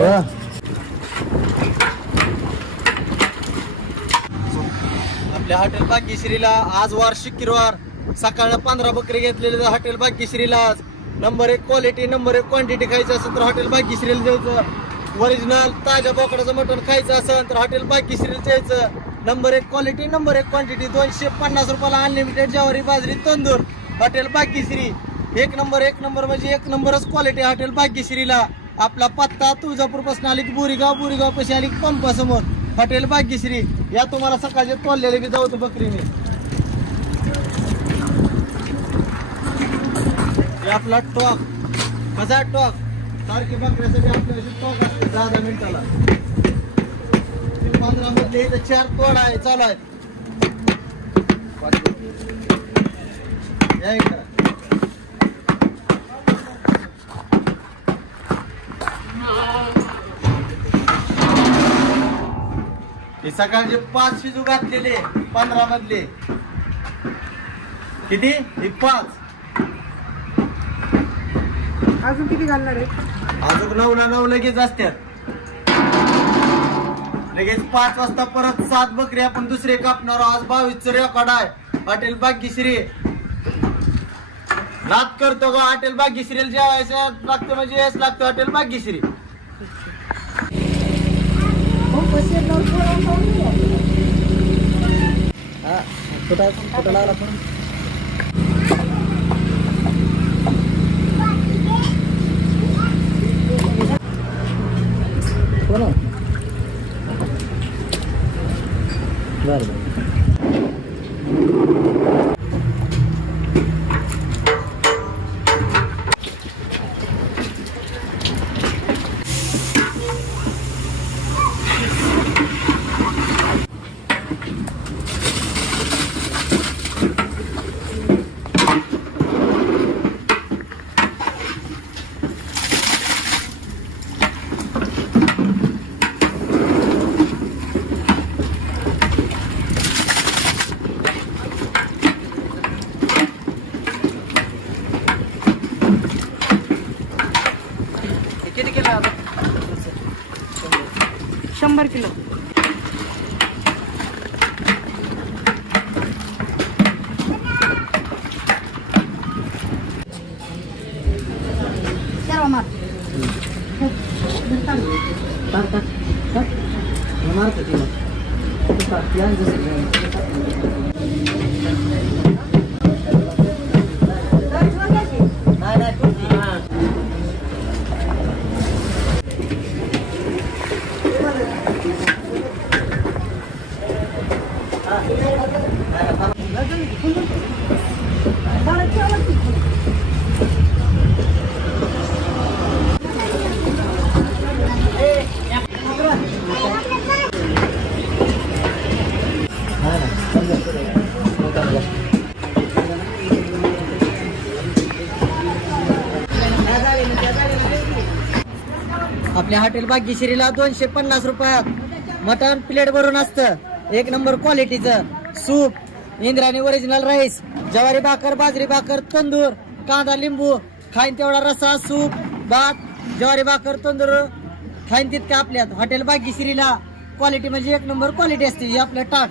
आपल्या हॉटेल भाग्यश्रीला आज वार्षिक किरवार सकाळला 15 बकरी घेतलेले हॉटेल भाग्यश्रीला आज नंबर 1 क्वालिटी नंबर 1 क्वांटिटी खायचं असेल तर हॉटेल भाग्यश्रीला जायचं। ओरिजिनल ताज्या बोकडाचं मटण खायचं असेल तर हॉटेल भाग्यश्रीला जायचं। नंबर 1 क्वालिटी नंबर 1 क्वांटिटी 250 रुपयाला अनलिमिटेड ज्वारी बाजरी तंदूर हॉटेल भाग्यश्री। एक नंबर म्हणजे एक नंबरच क्वालिटी हॉटेल भाग्यश्रीला। आपला पत्ता तुळजापूर पासून आली की बोरीगाव पाशी आली की पंपासमोर हॉटेल भाग्यश्री। या तुम्हाला सकाळचे तोडलेले बी जाऊ बकरी मी। आपला टॉक कसा टॉक सारखी बकऱ्यासाठी आपल्याला टॉक असते 10 मिनिटाला। 15 मध्ये 4 तोड आहे चालू आहेत। या इकडे हे सकाळचे 5 शिजू घातलेले 15 मधले किती हे 5 अजून किती घालणार आहे? अजून 9 लगेच असतात। लगेच 5 वाजता परत 7 बकरी आपण दुसरे कापणार। आज 22 रेकॉर्ड आहे हॉटेल भाग्यश्री। नाद करतो का हॉटेल भाग्यश्रीला जेवायचं लागतं म्हणजे याच लागतं हॉटेल भाग्यश्री। कुठं लागला पण बरं किती किलो 100 किलो। आपल्या हॉटेल भाग्यश्रीला 250 रुपयात मटन प्लेट भरून असतं। एक नंबर क्वालिटीचं सूप इंद्राणी ओरिजिनल राईस ज्वारी भाकर बाजरी भाकर तंदूर कांदा लिंबू खाईन तेवढा रसा सूप भात ज्वारी भाकर तंदूर खाईन तितकं आपल्यात हॉटेल भाग्यश्रीला। क्वालिटी म्हणजे एक नंबर क्वालिटी असते ही आपलं टाट।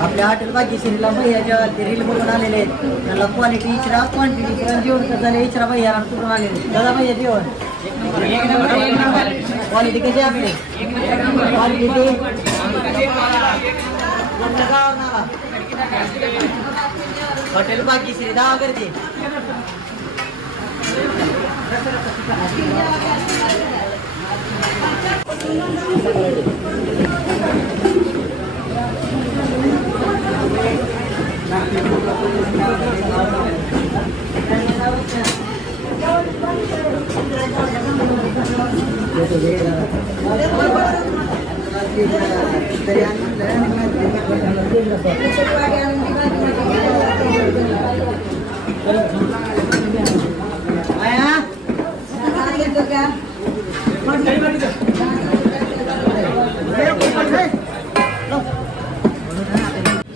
आपल्या हॉटेल भाग्यश्रीला भैया जेव्हा रील बघून आलेले आहेत त्याला क्वालिटी इचरा क्वांटिटी जेवण झाले इचरा भैया कुठून आलेले दादा भैया जेवण क्वालिटी कशी आपली क्वालिटी हॉटेल भाग्यश्री दहा करते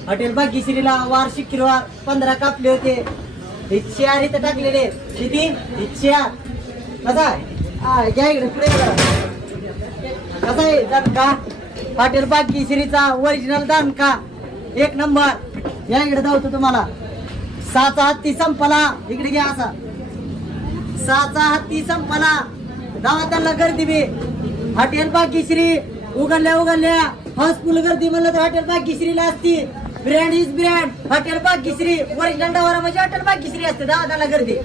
हॉटेल भाग्यश्रीला वार्षिक किरवार 15 कापले होते. हे चार इथं टाकलेले. किती? हे चार. कसा आहे? घ्या इकडे पुढे करा. कसा आहे दणका? हॉटेल भाग्यश्रीचा ओरिजिनल दणका 1 नंबर. या इकडे धावतो तुम्हाला. 6चा हत्ती संपला. इकडे घ्या असा. 6चा हत्ती संपला. धावा त्यांना गर्दी बी. हॉटेल भाग्यश्री उघडल्या हाऊसफुल गर्दी म्हणलं तर हॉटेल भाग्यश्रीला असती. Brand is brand. Hotel Bhagyashree original डवारा म्हणजे हॉटेल भाग्यश्री असते. धावा त्यांना गर्दी.